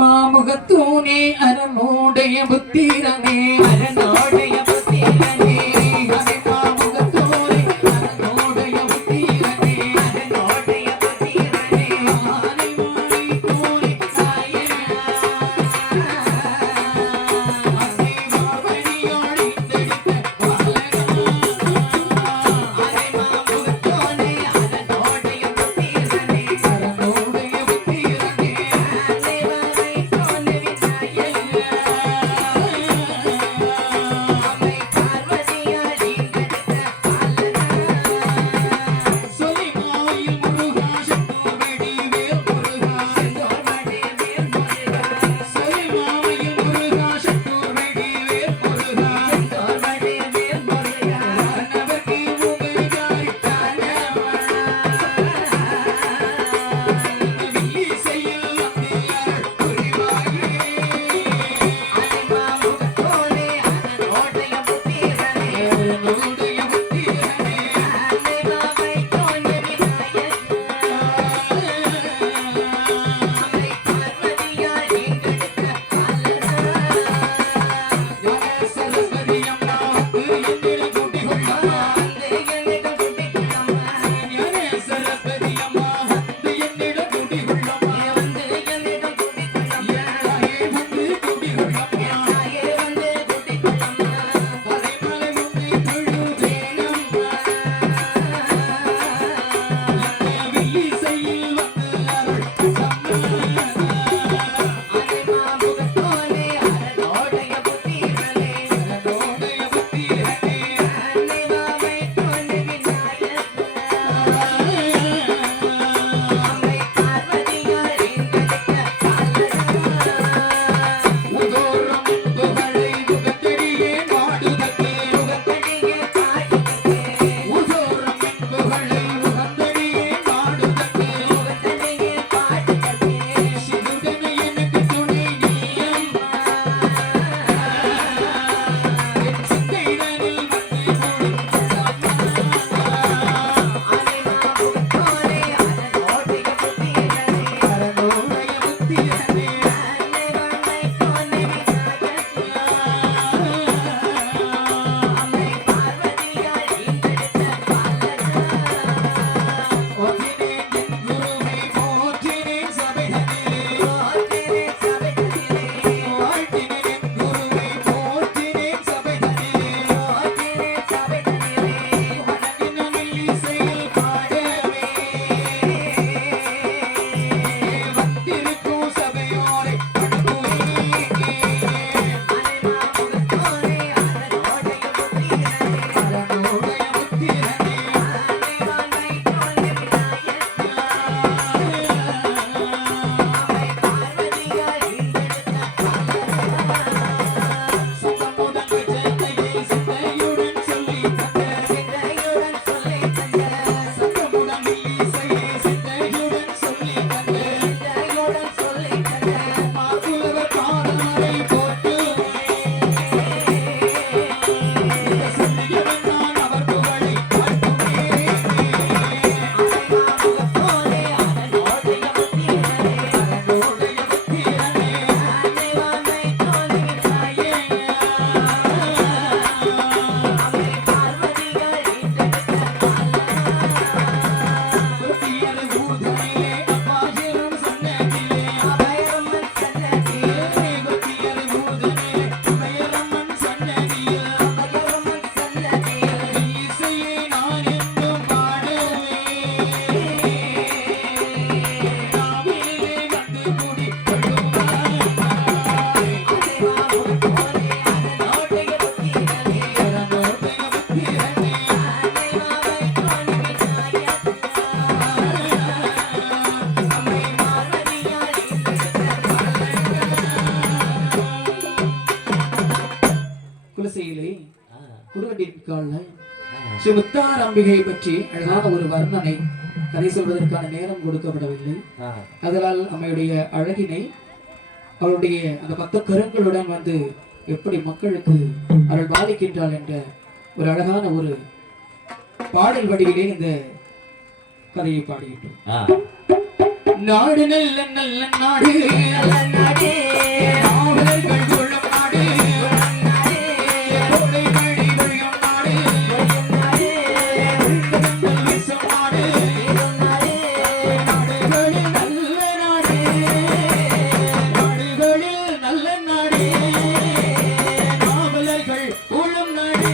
மாமுகத்தூனே அரணுடைய புத்திரனே அரணுடைய புத்திரனே ஸ்ரீ முத்தார் அம்பிகை பற்றி அழகான ஒரு வர்ணனை கதை சொல்வதற்கான நேரம் கொடுக்கப்படவில்லை. அதனால் அம்மையுடைய அழகினை அவளுடைய அந்த 10 கரங்களுடன் வந்து எப்படி மக்களுக்கு அவள் பாதிக்கின்றாள் என்ற ஒரு அழகான ஒரு பாடல் வடிவிலே இந்த கதையை பாடுகின்றோம். நாடு நல்ல நல்ல நாடு நல்ல நாடு நாவலர்கள் கொள்ளும் நாடு கோடை மழை பொழியும் நாடு வீசும் நாடு நாடுகளில் நல்ல நாடு நாடுகளில் நல்ல நாடு நாவலர்கள் கொள்ளும் நாடு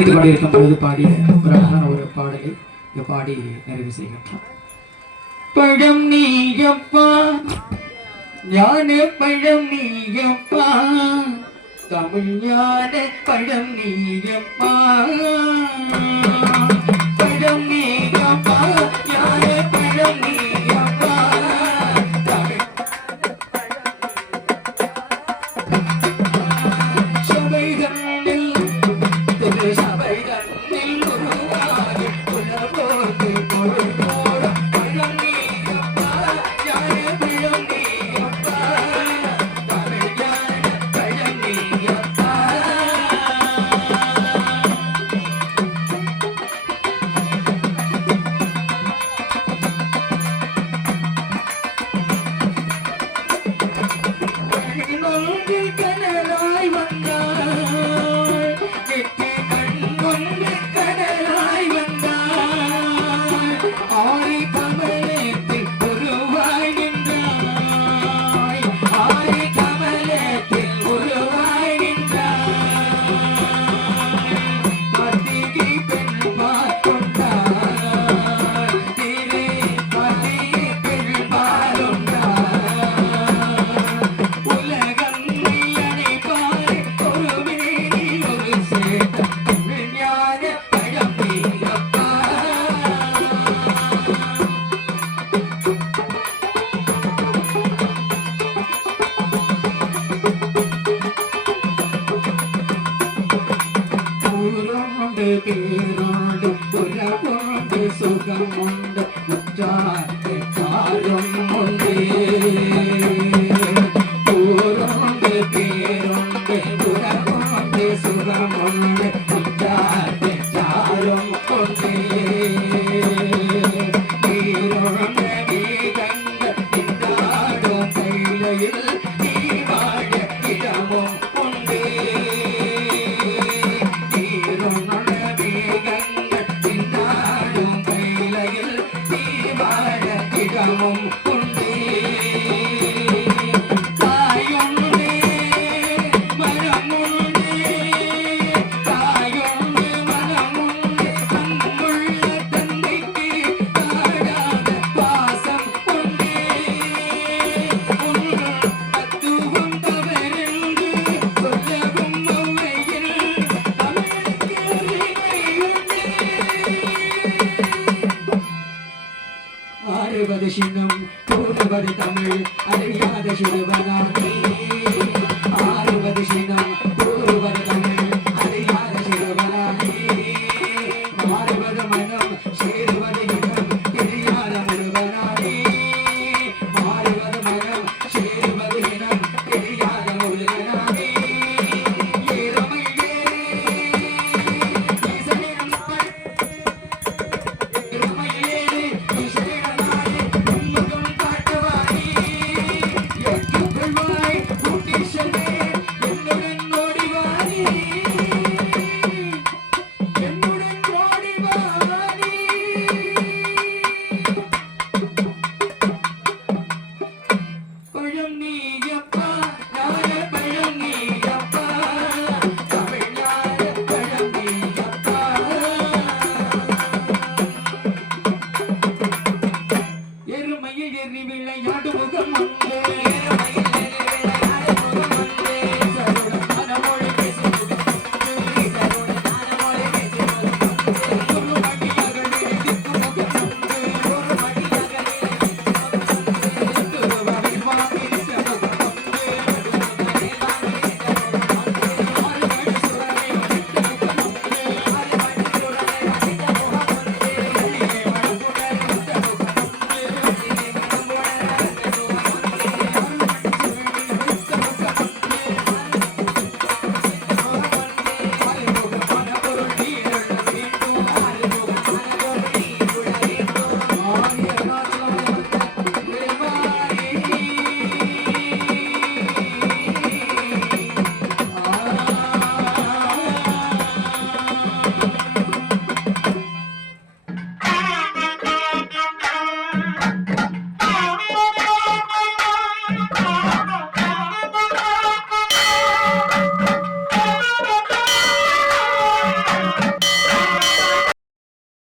கொண்டிருக்கும் பொழுது பாடிய ஒரு அழகான ஒரு பாடலை இங்க பாடி நிறைவு செய்கின்றோம். பழம் நீயப்பா ஞான பழம் நீயப்பா தமிழ் ஞான பழம் நீயப்பா பழம் நீயப்பா ஞான பழம் நீயப்பா ஊருண்டு பேருண்டு உறவுண்டு சுகமுண்டு உச்சாட்டு சாரும் கொண்டு நீருண்ட நீகங்க நின்றாடும் கைலையில் நீ வாழ இடமும் உண்டு நீருண்ட நீகங்க நின்றாடும் கைலையில் நீ வாழ இடமும் உண்டு தாயுண்டு மனமுண்டு தாயுண்டு மனமுண்டு அன்புள்ள தந்தைக்கு தாழாத பாசம் உண்டு உன் தத்துவம் தவறென்று சொல்லவும் அவ்வையில் தமிழுக்கு உரிமையுண்டு ஆறுவது சின்னம் கூறுவது தமிழ் அறியாத சிறுவனாகி ஆறுவது சின்னம் கூறுவது தமிழ் அறியாத சிறுவனாகி மாறுவது மனம் சேருவது இனம் தெரியாத முருகனாகி மாறுவது மனம் சேருவது இனம் தெரியாத முருகனாகி ஏறுமையிலே ஈசனிடம் ஏறுமையிலே ஈசனிடமாய் உன்முகம் காட்டுவாய் ஏற்றுக்கொள்வாய் கூட்டீசனே என்னுடன் ஓடிவாய் என்னுடன் ஓடிவாய் பழம் நீயப்பா ஞான பழம் நீயப்பா தமிழ் ஞான பழம் நீயப்பா எருமையில் எறி விளையாடு முகம் உண்டு எருமையில்